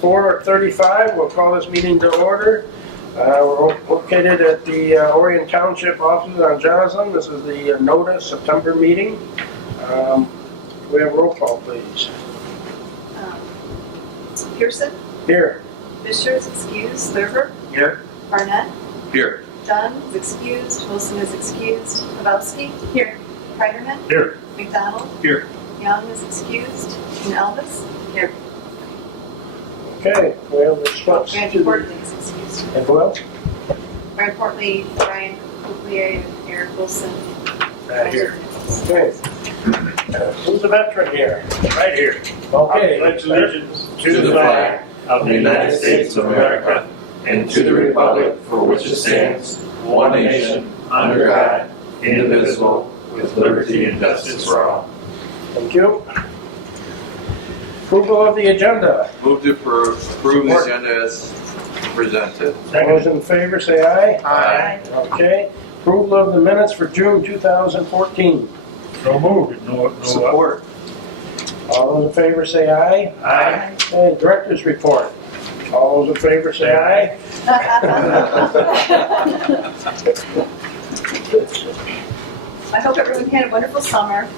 4:35. We'll call this meeting to order. We're located at the Oakland Township offices on Joslin. This is the NOTA September meeting. We have roll call, please. Pearson? Here. Fisher is excused. Thurber? Here. Barnett? Here. Dunn is excused. Wilson is excused. Pavelski? Here. Kreiderman? Here. McDonald? Here. Young is excused. And Elvis? Here. Okay, we have a response Randy to the... Portley is excused. And who else? Randy Portley, Brian Couplier, and Eric Wilson. Here. Okay. Who's the veteran here? Right here. Okay. Pledge allegiance to the flag of the United States of America and to the republic for which it stands, one nation, under God, indivisible, with liberty and justice for all. Thank you. Approval of the agenda. Move to approve the agenda as presented. All those in favor say aye. Aye. Okay. Approval of the minutes for June 2014. So moved. No Support. All those in favor say aye. Aye. Okay, director's report. All those in favor say aye. I hope everyone had a wonderful summer.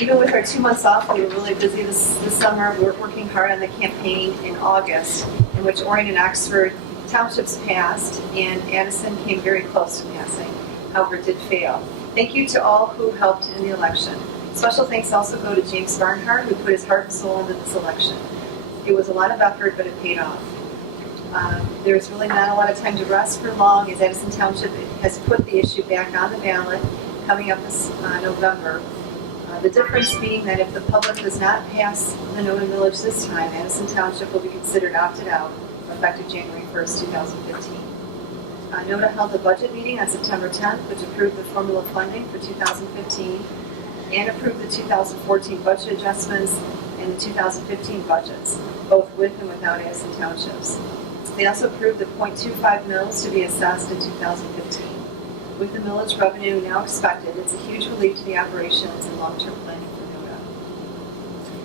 Even with our 2 months off, we were really busy this summer. We were working hard on the campaign in August, in which Orion and Oxford townships passed, and Addison came very close to passing. However, it did fail. Thank you to all who helped in the election. Special thanks also go to James Barnhart, who put his heart and soul into this election. It was a lot of effort, but it paid off. There's really not a lot of time to rest for long, as Addison Township has put the issue back on the ballot coming up this November. The difference being that if the public does not pass the NOTA millage this time, Addison Township will be considered opted out, effective January 1st, 2015. NOTA held a budget meeting on September 10th, which approved the formula funding for 2015 and approved the 2014 budget adjustments and the 2015 budgets, both with and without Addison Townships. They also approved the .25 mills to be assessed in 2015. With the millage revenue now expected, it's a huge relief to the operations and long-term planning for NOTA.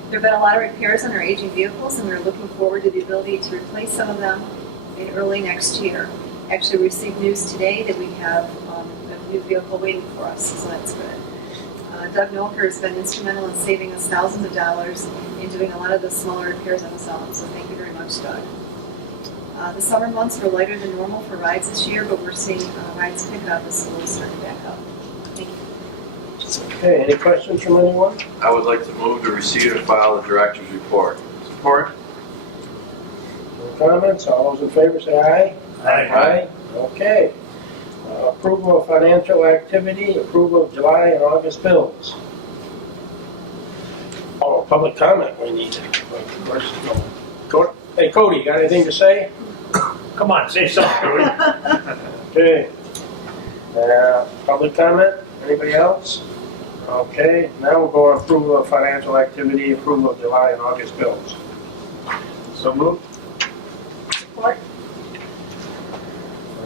There have been a lot of repairs on our aging vehicles, and we're looking forward to the ability to replace some of them in early next year. Actually, we received news today that we have a new vehicle waiting for us, so that's good. Doug Nolker has been instrumental in saving us thousands of dollars in doing a lot of the smaller repairs on his own, so thank you very much, Doug. The summer months were lighter than normal for rides this year, but we're seeing rides pick up as schools start to back up. Thank you. Okay, any questions from anyone? I would like to move to receive and file the director's report. Support. No comments? All those in favor say aye. Aye. Okay. Approval of financial activity, approval of July and August bills. Oh, public comment we need. Of course, no. Hey, Cody, got anything to say? Come on, say something, Cody. Okay. Public comment? Anybody else? Okay. Now we'll go on approval of financial activity, approval of July and August bills. So moved. Support.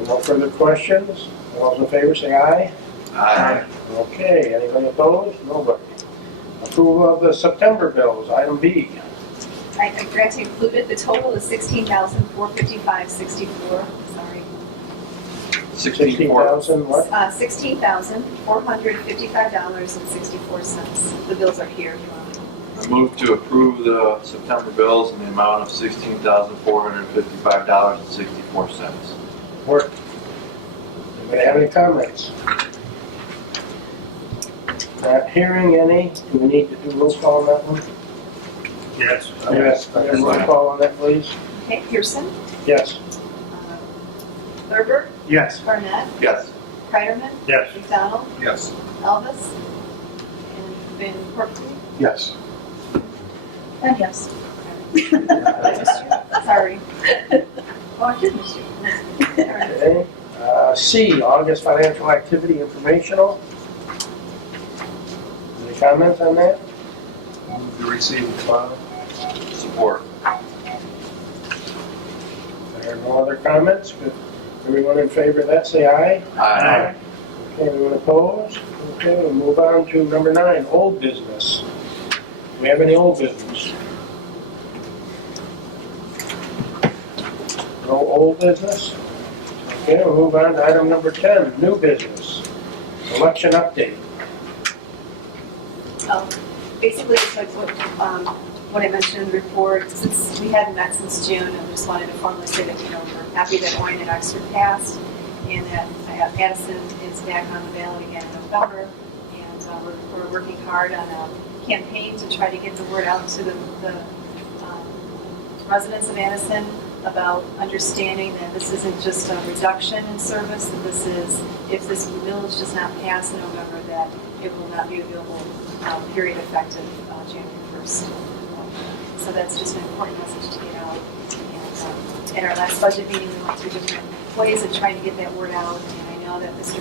No further questions? All those in favor say aye. Aye. Okay, anybody opposed? Nobody. Approval of the September bills, item B. I forgot to include it. The total is $16,455.64. Sorry. 16,000 what? $16,455.64. The bills are here if you want. I move to approve the September bills in the amount of $16,455.64. Work. Anybody have any comments? Not hearing any. Do we need to do roll call on that one? Yes. Yes. Roll call on that, please. Okay, Pearson, Yes. Thurber, Yes. Barnett, Yes. Kreiderman, Yes. McDonald, Yes. Elvis, and Van Portley. Yes. And yes. I missed you. Sorry. Oh, I did miss you. All right. Okay. C, August financial activity informational. Any comments on that? Move to receive and file. Support. There are no other comments? Good. Everyone in favor of that, say aye. Aye. Okay, anyone opposed? Okay, we'll move on to number 9, old business. Do we have any old business? No old business? Okay, we'll move on to item number 10, new business. Election update. Basically, it's like what I mentioned in the report, since we hadn't met since June, I just wanted to formally say that, we're happy that Orion and Oxford passed, and that Addison is back on the ballot again in November, and we're working hard on a campaign to try to get the word out to the residents of Addison about understanding that this isn't just a reduction in service, that this is, if this village does not pass in November, that it will not be available period effective January 1st. So that's just an important message to get out. And in our last budget meeting, we went through different ways of trying to get that word out. And I know that Mr.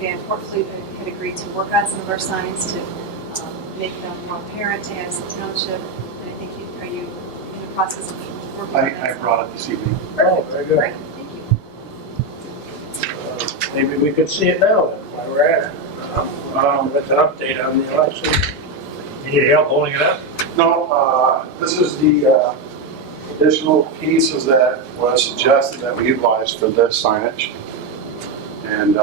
Van Portfleet had agreed to work on some of our signs to make them more apparent to Addison Township. And I think are you in the process of working on that? I brought it this evening. Oh, very good. Great, thank you. Maybe we could see it now then, while we're at it. With an update on the election. You need help holding it up? No, this is the additional pieces that was suggested that we utilize for this signage. And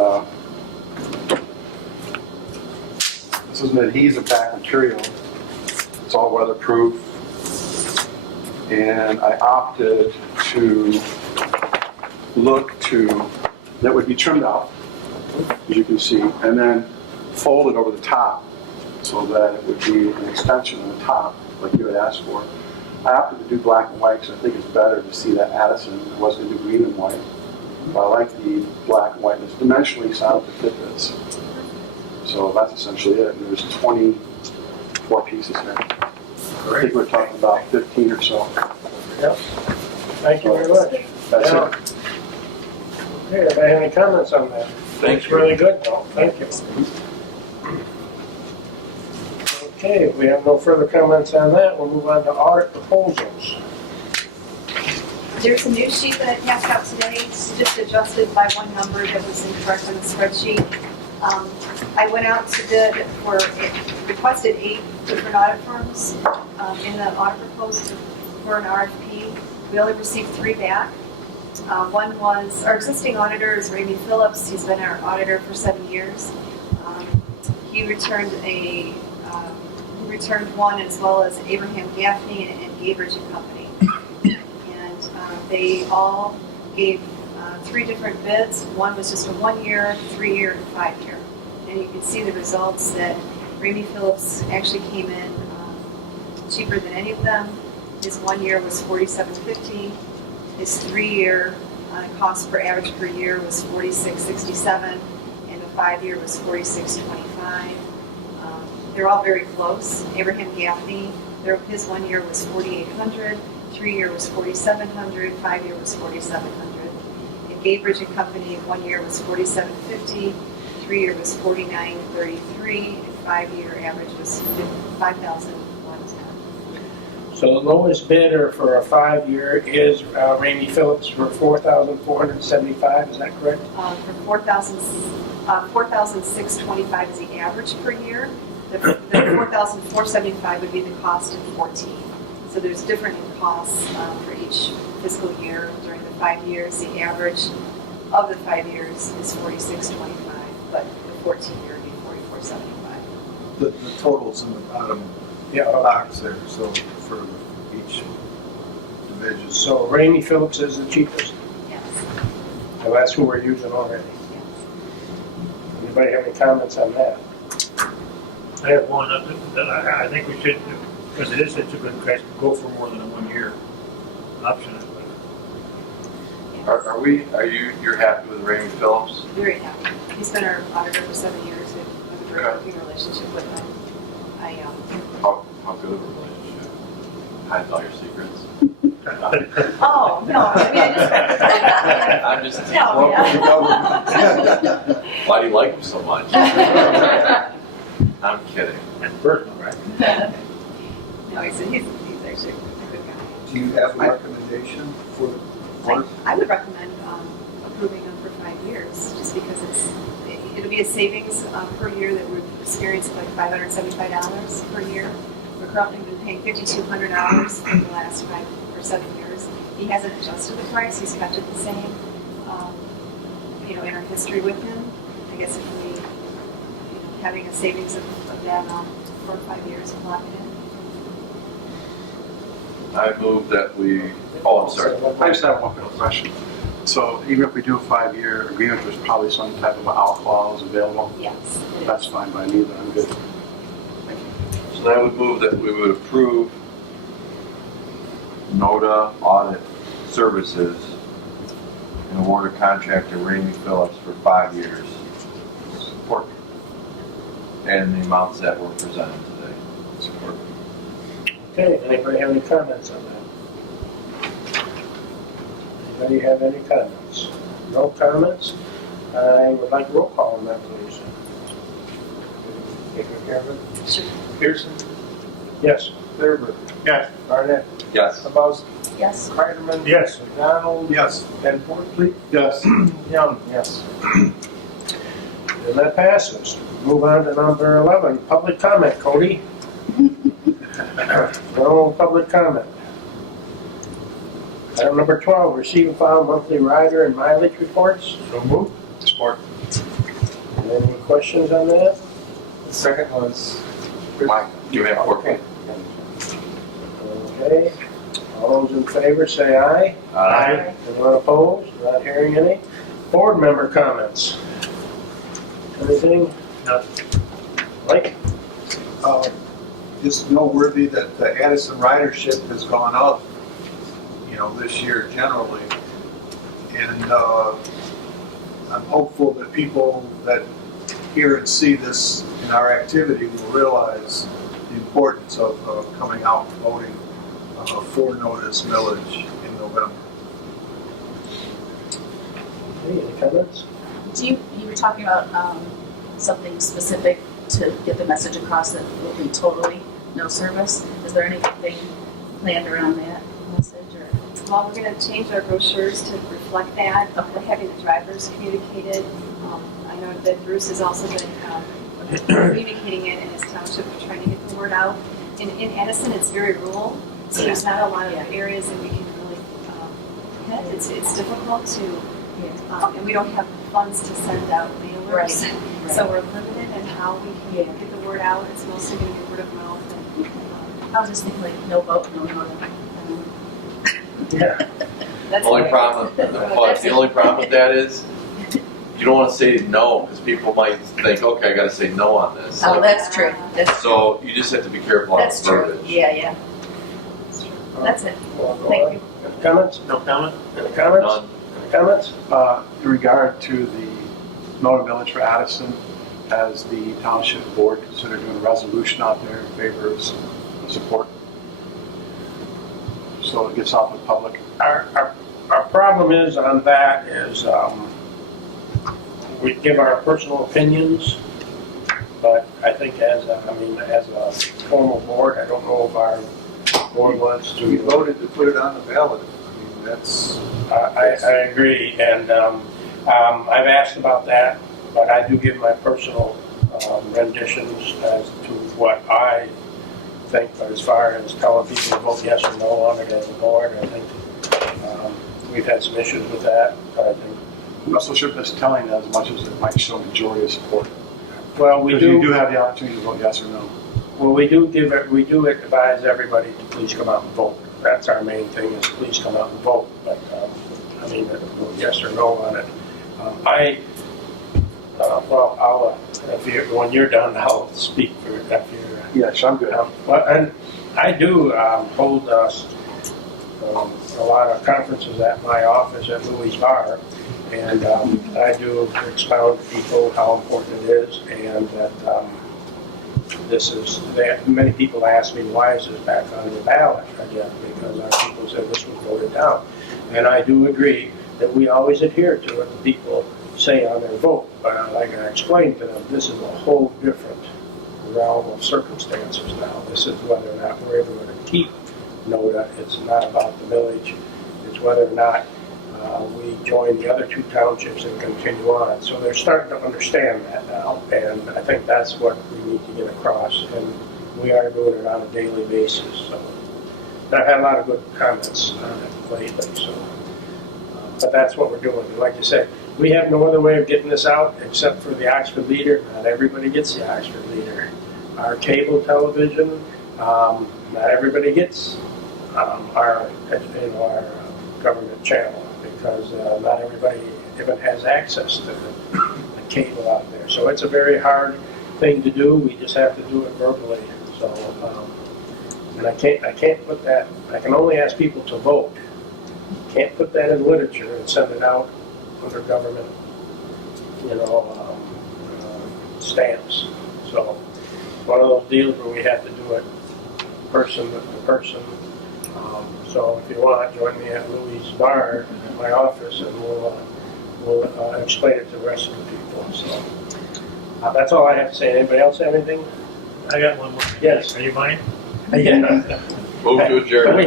this is an adhesive back material. It's all weatherproof. And I opted to look to, that would be trimmed out, as you can see, and then folded over the top so that it would be an extension on the top, like you had asked for. I opted to do black and white because I think it's better to see that Addison. I was going to do green and white, but I like the black and white. It's dimensionally solid to fit this. So that's essentially it. And there's 24 pieces here. I think we're talking about 15 or so. Yep. Thank you very much. That's Yeah. it. Okay, anybody have any comments on that? Looks really good though, thank you. Okay, if we have no further comments on that, we'll move on to audit proposals. There's a new sheet that I passed out today. It's just adjusted by one number that was incorrect on the spreadsheet. I went out to bid for, requested 8 different audit firms in the audit proposal for an RFP. We only received 3 back. One was, our existing auditor is Ramey Phillips. He's been our auditor for 7 years. He returned one, as well as Abraham Gaffney and Gabridge and Company. And they all gave 3 different bids. One was just a 1-year, 3-year, and 5-year. And you can see the results that Ramey Phillips actually came in cheaper than any of them. His 1 year was $47.50. His 3-year cost per average per year was $46.67, and the 5-year was $46.25. They're all very close. Abraham Gaffney, his 1 year was $4,800, 3-year was $4,700, 5-year was $4,700. And Gabridge and Company, 1 year was $47.50, 3-year was $49.33, and 5-year average was $5,110. So the lowest bidder for a 5-year is Ramey Phillips for $4,475, is that correct? For $4,625 is the average per year. The $4,475 would be the cost in 14. So there's different costs for each fiscal year during the 5 years. The average of the 5 years is $46.25, but the 14-year would be $44.75. The total's in the bottom box there, so for each division. So Ramey Phillips is the cheapest, Yes. and that's who we're using already. Anybody have any comments on that? I have one that I think we should, because it is such a good price, go for more than a 1-year option. You're happy with Ramey Phillips? Very happy. He's been our auditor for 7 years. We have a great working relationship with him. How good of a relationship? Hides all your secrets. Oh, no, I mean, I I'm just. No, Why do you like him so much? I'm kidding. That's personal, right? No, he's actually a good guy. Do you have a recommendation for the board? I would recommend approving him for 5 years, just because it'll be a savings per year that we've experienced like $575 per year. We're currently been paying $5,200 for the last 5 or 7 years. He hasn't adjusted the price, he's kept it the same. In our history with him, I guess if we, having a savings of that amount 4 or 5 years and lock it in. I move that we, oh, I'm sorry. I just have one quick question. So even if we do a 5-year agreement, there's probably some type of out clause available? Yes. it is. That's fine by me, but I'm good. Thank you. So I would move that we would approve NOTA audit services and award a contract to Ramey Phillips for 5 years. Support. And the amounts that were presented today. Support. Okay, anybody have any comments on that? Anybody have any comments? No comments? I would like roll call on that, please. Taking care of it? Sure. Pearson? Yes. Thurber? Yes. Barnett? Yes. Lebowski? Yes. Kreiderman? Yes. McDonald? Yes. Van Portley? Yes. Young? Yes. And that passes. Move on to number 11, public comment. Cody? No public comment. Item number 12, receive and file monthly rider and mileage reports. So moved. Support. Any questions on that? The second was. Mike, do you have Okay. Okay. All those in favor say aye. Anyone opposed? Not hearing any. Board member comments. Anything? Nothing. Mike? It's noteworthy that the Addison ridership has gone up, this year generally. And I'm hopeful that people that hear and see this in our activity will realize the importance of coming out and voting for notice millage in November. Any comments? You were talking about something specific to get the message across that will be totally no service. Is there anything planned around that message? Or? Well, we're going to change our brochures to reflect that. We're having the drivers communicated. I know that Bruce has also been communicating it in his township, trying to get the word out. In Addison, it's very rural, so there's not a lot of areas that we can really hit. It's difficult to, and we don't have funds to send out mailers. Right. So we're limited in how we can get the word out. It's mostly going to be word of mouth. And, I was just thinking like no vote, no NOTA. Yeah. that's Only it. problem, the only problem with that is, you don't want to say no, because people might think, okay, I gotta say no on this. Oh, that's true. That's So you just have to be careful on That's the true. verbiage. Yeah. That's it. Well, go Thank on. you. Any comments? No comment? Any comments? None. Any comments? In regard to the NOTA millage for Addison, has the township board considered doing a resolution out there in favor of support? So it gets out to the public. Our problem is on that is we give our personal opinions, but I think as a formal board, I don't know if our board wants to. We voted to put it on the ballot. I mean, that's. I agree, and I've asked about that, but I do give my personal renditions as to what I think. But as far as telling people to vote yes or no on it as a board, I think we've had some issues with that. But I think, I'm not so sure if that's telling as much as it might show majority of support. well, we Because do. you do have the opportunity to vote yes or no. Well, we do advise everybody to please come out and vote. That's our main thing, is please come out and vote. But, yes or no on it. When you're done, I'll speak for if you're. Yes, I'm good. And I do hold a lot of conferences at my office at Louis Bar, and I do expound to people how important it is, and that many people ask me, why is this back on the ballot again? Because our people said this was voted down. And I do agree that we always adhere to what the people say on their vote. But like I explained to them, this is a whole different realm of circumstances now. This is whether or not we're able to keep NOTA. It's not about the village. It's whether or not we join the other two townships and continue on. So they're starting to understand that now, and I think that's what we need to get across. And we are doing it on a daily basis. So I've had a lot of good comments on it lately, so. But that's what we're doing. Like you said, we have no other way of getting this out except for the Oxford Leader. Not everybody gets the Oxford Leader. Our cable television, not everybody gets our government channel because not everybody even has access to the cable out there. So it's a very hard thing to do. We just have to do it verbally. So, and I can't put that. I can only ask people to vote. Can't put that in literature and send it out under government, stamps. So one of those deals where we have to do it person to person. So if you want, join me at Louis' bar at my office, and we'll explain it to the rest of the people. So that's all I have to say. Anybody else have anything? I got one more. Yes. Are you mine? Yeah. Move to adjourn. We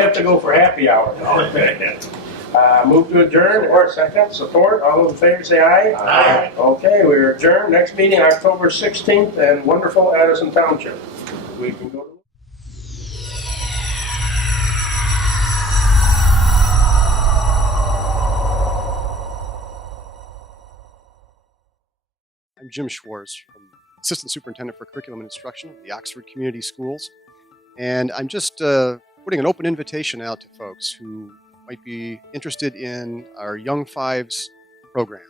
have to go for happy hour now. Move to adjourn, or second, support. All those in favor say aye. Aye. Okay, we're adjourned. Next meeting, October 16th, in wonderful Addison Township. We can go to. I'm Jim Schwartz, Assistant Superintendent for Curriculum and Instruction at the Oxford Community Schools. And I'm just putting an open invitation out to folks who might be interested in our Young Fives program,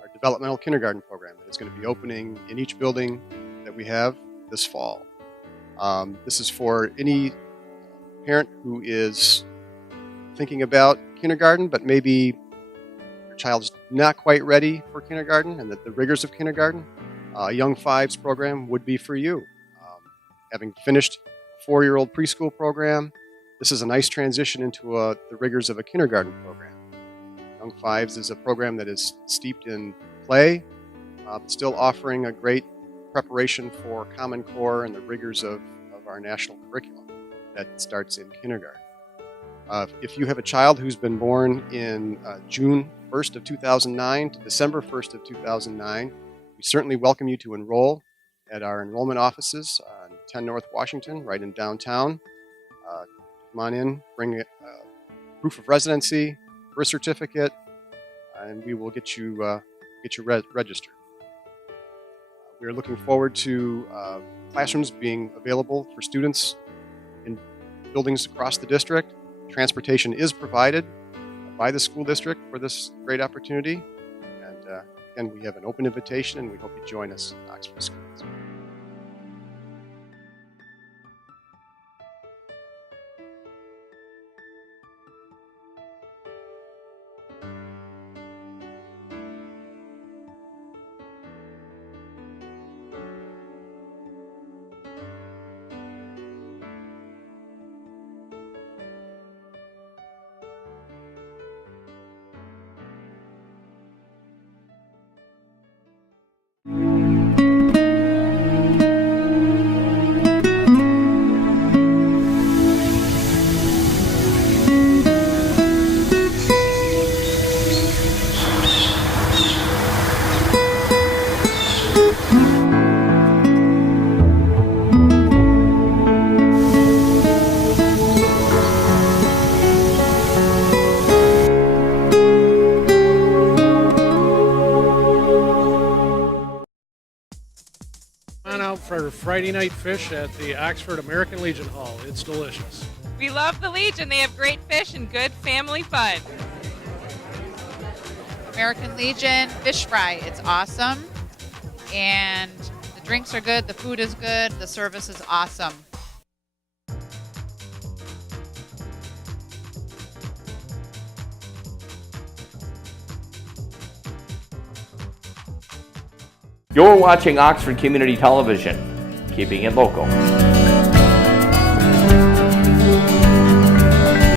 our developmental kindergarten program that is going to be opening in each building that we have this fall. This is for any parent who is thinking about kindergarten, but maybe your child's not quite ready for kindergarten and that the rigors of kindergarten. Young Fives program would be for you. Having finished a 4-year-old preschool program, this is a nice transition into the rigors of a kindergarten program. Young Fives is a program that is steeped in play, but still offering a great preparation for Common Core and the rigors of our national curriculum that starts in kindergarten. If you have a child who's been born in June 1st of 2009 to December 1st of 2009, we certainly welcome you to enroll at our enrollment offices on 10 North Washington, right in downtown. Come on in, bring proof of residency, birth certificate, and we will get you registered. We are looking forward to classrooms being available for students in buildings across the district. Transportation is provided by the school district for this great opportunity. And again, we have an open invitation, and we hope you join us at Oxford Schools. For Friday night fish at the Oxford American Legion Hall. It's delicious. We love the Legion. They have great fish and good family fun. American Legion fish fry. It's awesome. And the drinks are good, the food is good, the service is awesome. You're watching Oxford Community Television, keeping it local.